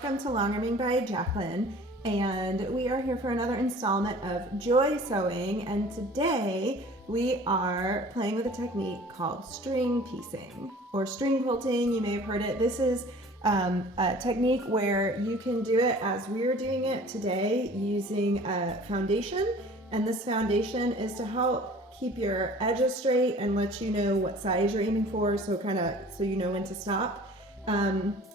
welcome to Longarming by Jaclyn, and we are here for another installment of Joy Sewing, and today we are playing with a technique called string piecing or string quilting. You may have heard it. This is a technique where you can do it as we're doing it today using a foundation, and this foundation is to help keep your edges straight and let you know what size you're aiming for, so you know when to stop.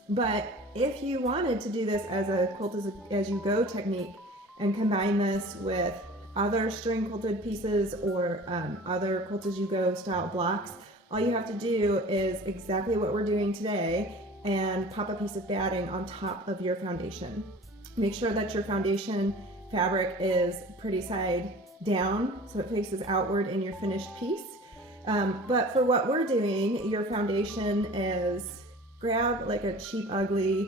But if you wanted to do this as a quilt as you go technique and combine this with other string quilted pieces or other quilt as you go style blocks, all you have to do is exactly what we're doing today and pop a piece of batting on top of your foundation. Make sure that your foundation fabric is pretty side down so it faces outward in your finished piece. But for what we're doing, your foundation is grab like a cheap, ugly,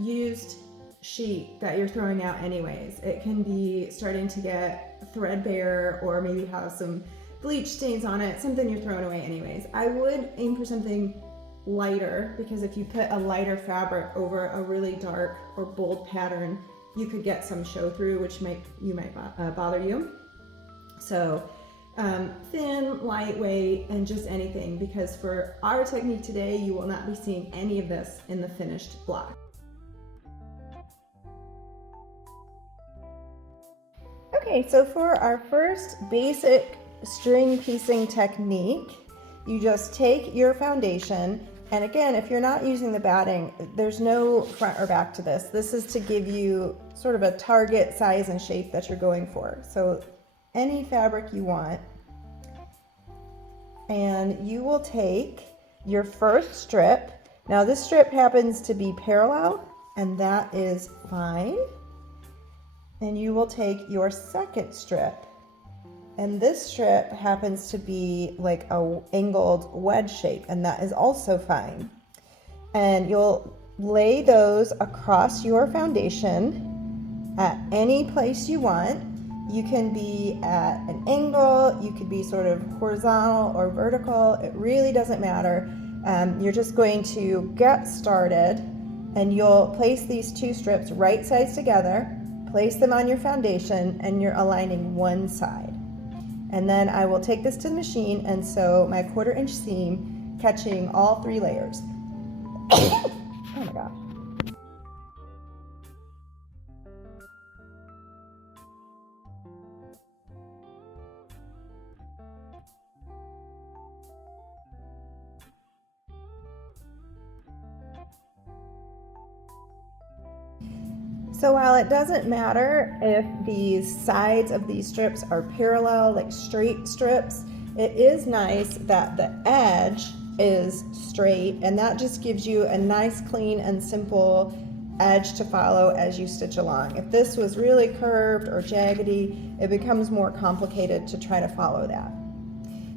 used sheet that you're throwing out anyways. It can be starting to get threadbare or maybe have some bleach stains on it, something you're throwing away anyways. I would aim for something lighter, because if you put a lighter fabric over a really dark or bold pattern, you could get some show through, which might bother you. So thin, lightweight, and just anything, because for our technique today, you will not be seeing any of this in the finished block. Okay, so for our first basic string piecing technique, you just take your foundation, and again, if you're not using the batting, there's no front or back to this. This is to give you sort of a target size and shape that you're going for. So any fabric you want, and you will take your first strip. Now this strip happens to be parallel, and that is fine. And you will take your second strip, and this strip happens to be like a angled wedge shape, and that is also fine. And you'll lay those across your foundation at any place you want. You can be at an angle, you could be sort of horizontal or vertical, it really doesn't matter. You're just going to get started, and you'll place these two strips right sides together, place them on your foundation, and you're aligning one side. And then I will take this to the machine and sew my 1/4 inch seam, catching all 3 layers. Oh my gosh. So while it doesn't matter if the sides of these strips are parallel, like straight strips, it is nice that the edge is straight, and that just gives you a nice, clean, and simple edge to follow as you stitch along. If this was really curved or jaggedy, it becomes more complicated to try to follow that.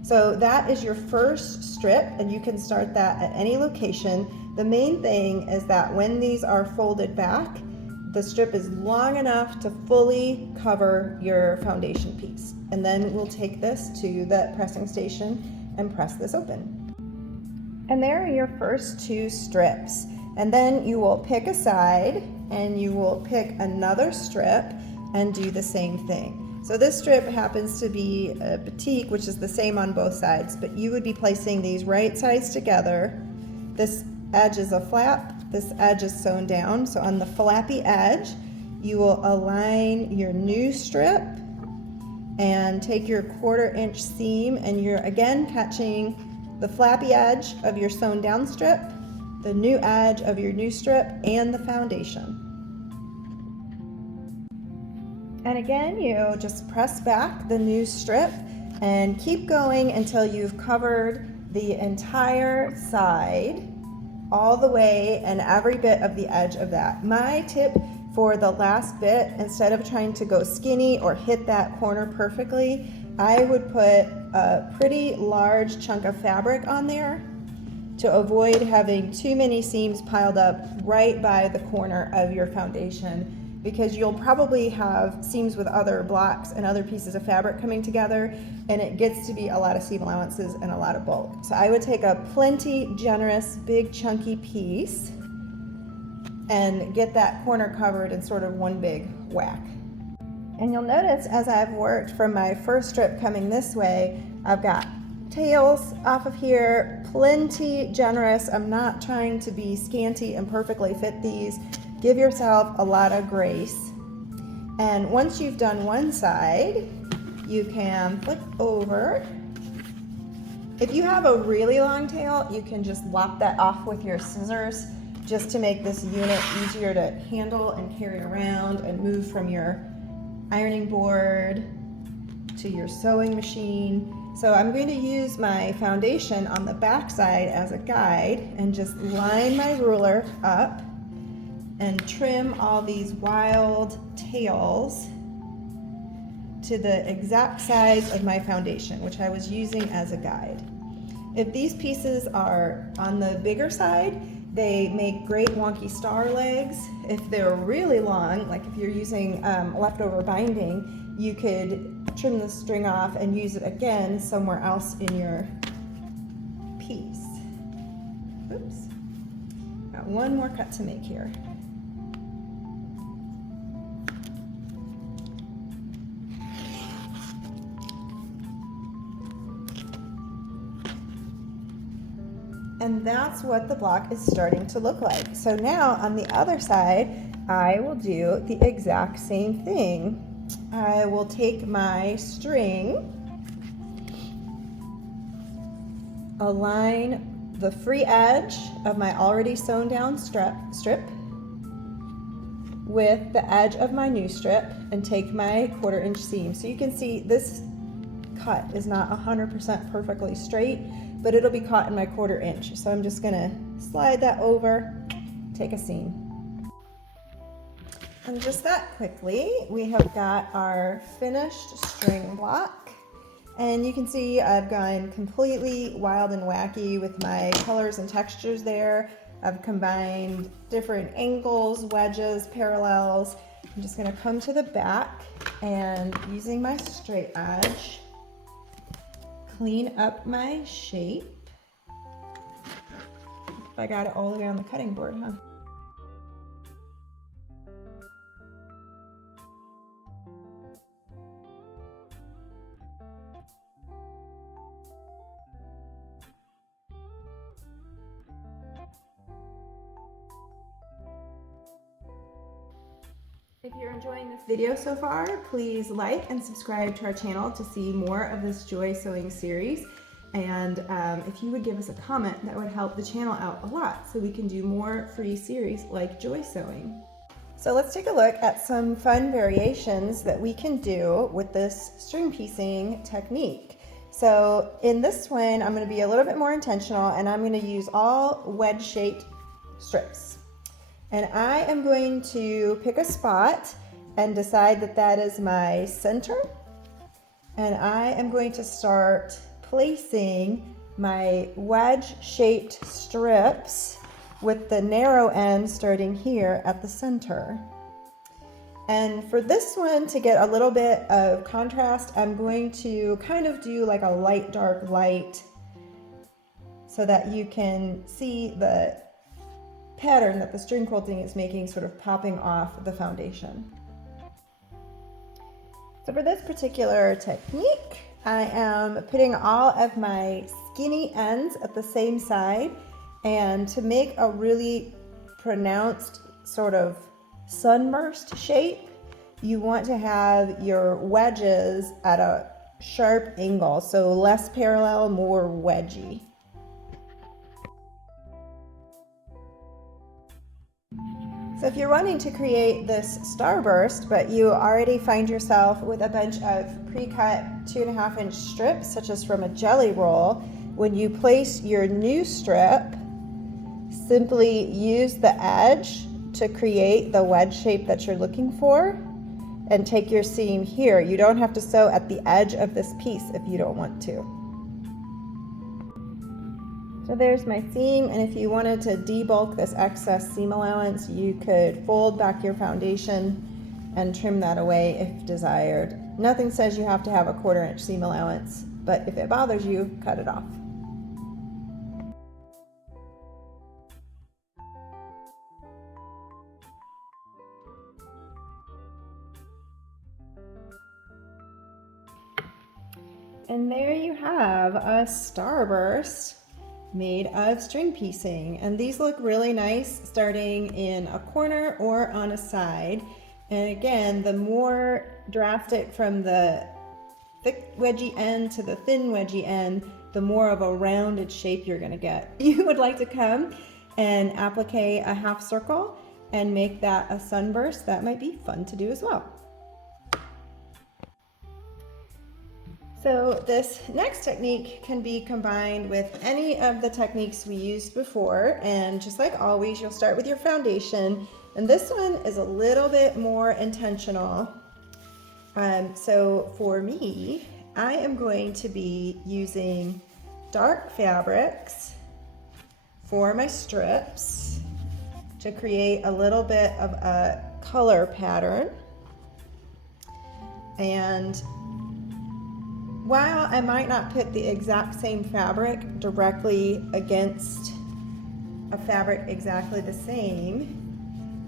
So that is your first strip, and you can start that at any location. The main thing is that when these are folded back, the strip is long enough to fully cover your foundation piece. And then we'll take this to the pressing station and press this open. And there are your first 2 strips. And then you will pick a side, and you will pick another strip and do the same thing. So this strip happens to be a batik, which is the same on both sides, but you would be placing these right sides together. This edge is a flap, this edge is sewn down. So on the flappy edge, you will align your new strip and take your 1/4 inch seam, and you're again catching the flappy edge of your sewn down strip, the new edge of your new strip, and the foundation. And again, you just press back the new strip and keep going until you've covered the entire side, all the way, and every bit of the edge of that. My tip for the last bit, instead of trying to go skinny or hit that corner perfectly, I would put a pretty large chunk of fabric on there to avoid having too many seams piled up right by the corner of your foundation, because you'll probably have seams with other blocks and other pieces of fabric coming together, and it gets to be a lot of seam allowances and a lot of bulk. So I would take a plenty generous, big chunky piece and get that corner covered in sort of one big whack. And you'll notice as I've worked from my first strip coming this way, I've got tails off of here, plenty generous. I'm not trying to be scanty and perfectly fit these. Give yourself a lot of grace. And once you've done one side, you can flip over. If you have a really long tail, you can just lop that off with your scissors just to make this unit easier to handle and carry around and move from your ironing board to your sewing machine. So I'm going to use my foundation on the back side as a guide and just line my ruler up and trim all these wild tails to the exact size of my foundation, which I was using as a guide. If these pieces are on the bigger side, they make great wonky star legs. If they're really long, like if you're using leftover binding, you could trim the string off and use it again somewhere else in your piece. Oops. Got one more cut to make here. And that's what the block is starting to look like. So now on the other side, I will do the exact same thing. I will take my string, align the free edge of my already sewn down strip with the edge of my new strip and take my 1/4 inch seam. So you can see this cut is not 100% perfectly straight, but it'll be caught in my 1/4 inch. So I'm just gonna slide that over, take a seam. And just that quickly, we have got our finished string block. And you can see I've gone completely wild and wacky with my colors and textures there. I've combined different angles, wedges, parallels. I'm just gonna come to the back and using my straight edge, clean up my shape. I got it all the way on the cutting board, huh? If you're enjoying this video so far, please like and subscribe to our channel to see more of this Joy Sewing series. And if you would give us a comment, that would help the channel out a lot so we can do more free series like Joy Sewing. So let's take a look at some fun variations that we can do with this string piecing technique. So in this one, I'm going to be a little bit more intentional and I'm going to use all wedge-shaped strips. And I am going to pick a spot and decide that that is my center. And I am going to start placing my wedge-shaped strips with the narrow end starting here at the center. And for this one, to get a little bit of contrast, I'm going to kind of do like a light, dark, light so that you can see the pattern that the string quilting is making sort of popping off the foundation. So for this particular technique, I am putting all of my skinny ends at the same side, and to make a really pronounced sort of sunburst shape, you want to have your wedges at a sharp angle, so less parallel, more wedgy. So if you're wanting to create this starburst, but you already find yourself with a bunch of pre-cut 2.5 inch strips, such as from a jelly roll, when you place your new strip, simply use the edge to create the wedge shape that you're looking for and take your seam here. You don't have to sew at the edge of this piece if you don't want to. So there's my seam, and if you wanted to debulk this excess seam allowance, you could fold back your foundation and trim that away if desired. Nothing says you have to have a 1/4 inch seam allowance, but if it bothers you, cut it off. And there you have a starburst made of string piecing. And these look really nice starting in a corner or on a side. And again, the more drastic from the thick wedgy end to the thin wedgy end, the more of a rounded shape you're gonna get. You would like to come and applique a half circle and make that a sunburst. That might be fun to do as well. So this next technique can be combined with any of the techniques we used before, and just like always, you'll start with your foundation, and this one is a little bit more intentional. So for me, I am going to be using dark fabrics for my strips to create a little bit of a color pattern. And while I might not put the exact same fabric directly against a fabric exactly the same,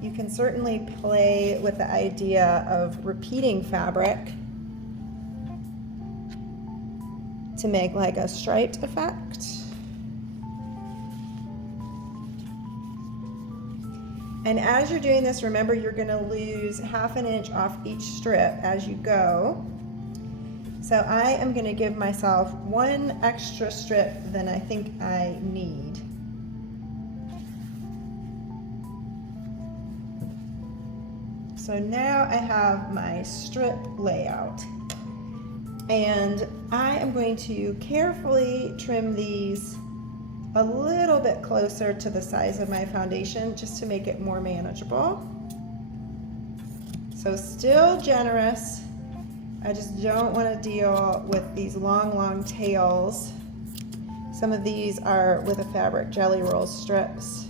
you can certainly play with the idea of repeating fabric to make like a striped effect. And as you're doing this, remember you're going to lose ½ an inch off each strip as you go. So I am going to give myself one extra strip than I think I need. So now I have my strip layout, and I am going to carefully trim these a little bit closer to the size of my foundation just to make it more manageable. So still generous. I just don't want to deal with these long tails. Some of these are with a fabric jelly roll strips.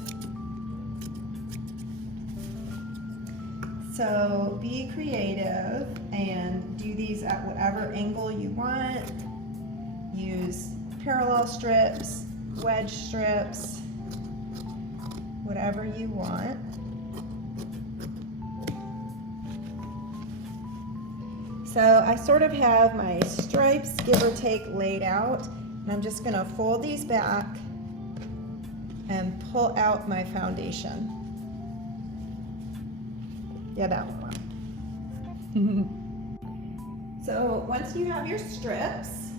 So be creative and do these at whatever angle you want. Use parallel strips, wedge strips, whatever you want. So I sort of have my stripes, give or take, laid out, and I'm just gonna fold these back and pull out my foundation. Yeah, that one. So once you have your strips,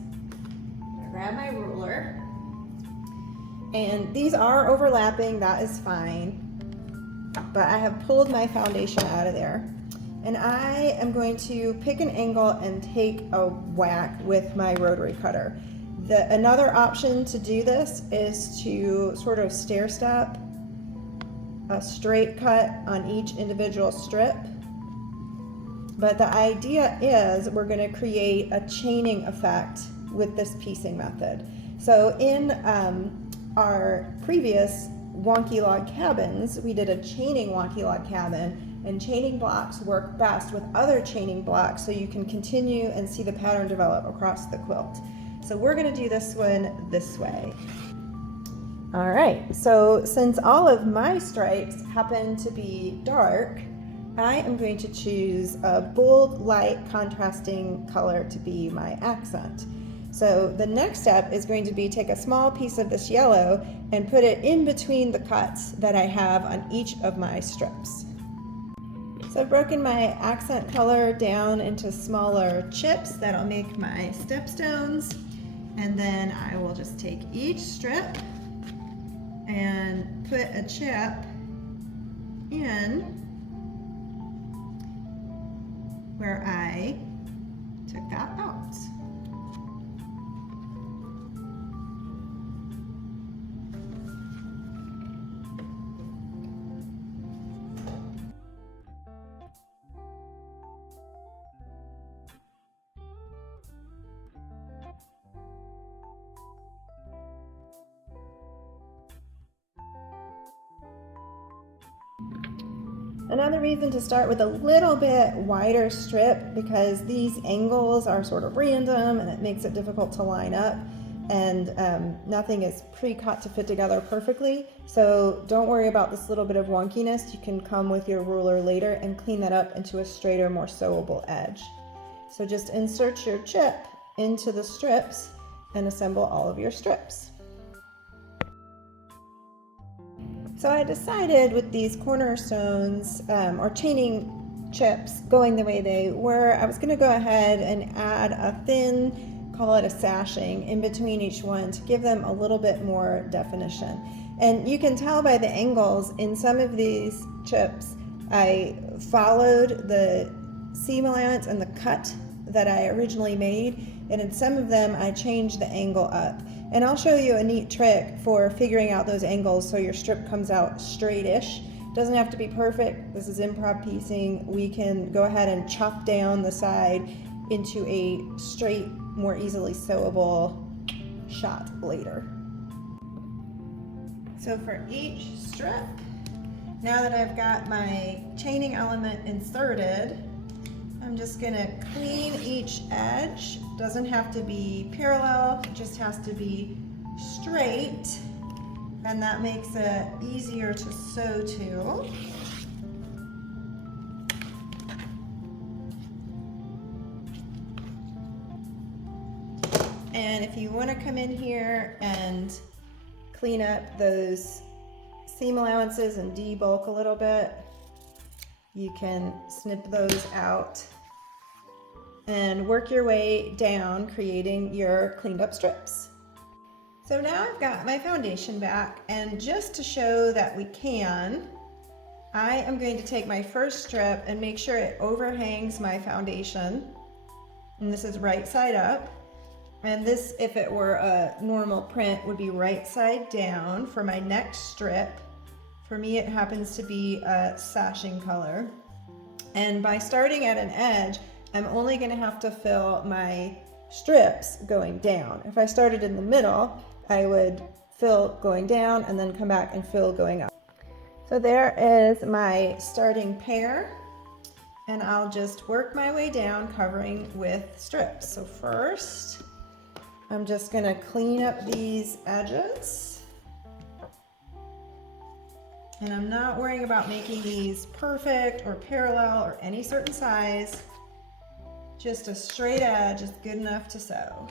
I grab my ruler, and these are overlapping, that is fine, but I have pulled my foundation out of there. And I am going to pick an angle and take a whack with my rotary cutter. Another option to do this is to sort of stair step a straight cut on each individual strip. But the idea is we're going to create a chaining effect with this piecing method. So in our previous wonky log cabins, we did a chaining wonky log cabin, and chaining blocks work best with other chaining blocks so you can continue and see the pattern develop across the quilt. So we're going to do this one this way. All right, so since all of my stripes happen to be dark, I am going to choose a bold, light, contrasting color to be my accent. So the next step is going to be take a small piece of this yellow and put it in between the cuts that I have on each of my strips. So I've broken my accent color down into smaller chips that'll make my stepstones, and then I will just take each strip and put a chip in where I took that out. Another reason to start with a little bit wider strip, because these angles are sort of random and it makes it difficult to line up, and nothing is pre-cut to fit together perfectly. So don't worry about this little bit of wonkiness. You can come with your ruler later and clean that up into a straighter, more sewable edge. So just insert your chip into the strips and assemble all of your strips. So I decided with these cornerstones or chaining chips going the way they were, I was going to go ahead and add a thin, call it a sashing, in between each one to give them a little bit more definition. And you can tell by the angles in some of these chips, I followed the seam allowance and the cut that I originally made, and in some of them I changed the angle up. And I'll show you a neat trick for figuring out those angles so your strip comes out straight-ish. Doesn't have to be perfect. This is improv piecing. We can go ahead and chop down the side into a straight, more easily sewable shot later. So for each strip, now that I've got my chaining element inserted, I'm just gonna clean each edge. Doesn't have to be parallel, it just has to be straight, and that makes it easier to sew to. And if you want to come in here and clean up those seam allowances and debulk a little bit, you can snip those out and work your way down, creating your cleaned up strips. So now I've got my foundation back, and just to show that we can, I am going to take my first strip and make sure it overhangs my foundation. And this is right side up. And this, if it were a normal print, would be right side down for my next strip. For me, it happens to be a sashing color. And by starting at an edge, I'm only going to have to fill my strips going down. If I started in the middle, I would fill going down and then come back and fill going up. So there is my starting pair, and I'll just work my way down, covering with strips. So first, I'm just going to clean up these edges. And I'm not worrying about making these perfect or parallel or any certain size. Just a straight edge is good enough to sew.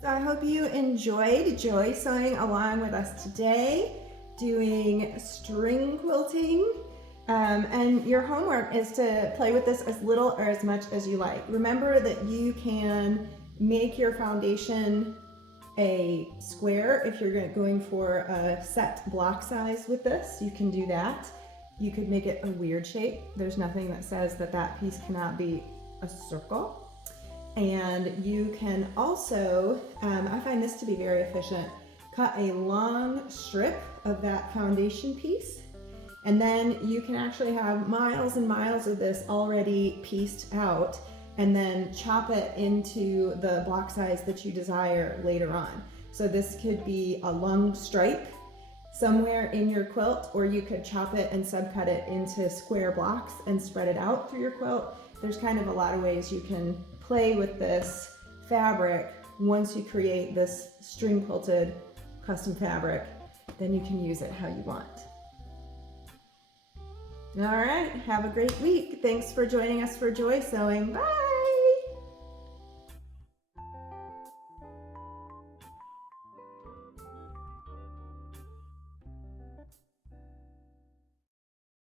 So I hope you enjoyed joy sewing along with us today, doing string quilting. And your homework is to play with this as little or as much as you like. Remember that you can make your foundation a square if you're going for a set block size with this. You can do that. You could make it a weird shape. There's nothing that says that that piece cannot be a circle. And you can also, I find this to be very efficient, cut a long strip of that foundation piece, and then you can actually have miles and miles of this already pieced out, and then chop it into the block size that you desire later on. So this could be a long stripe somewhere in your quilt, or you could chop it and subcut it into square blocks and spread it out through your quilt. There's kind of a lot of ways you can play with this fabric. Once you create this string quilted custom fabric, then you can use it how you want. All right, have a great week. Thanks for joining us for Joy Sewing. Bye.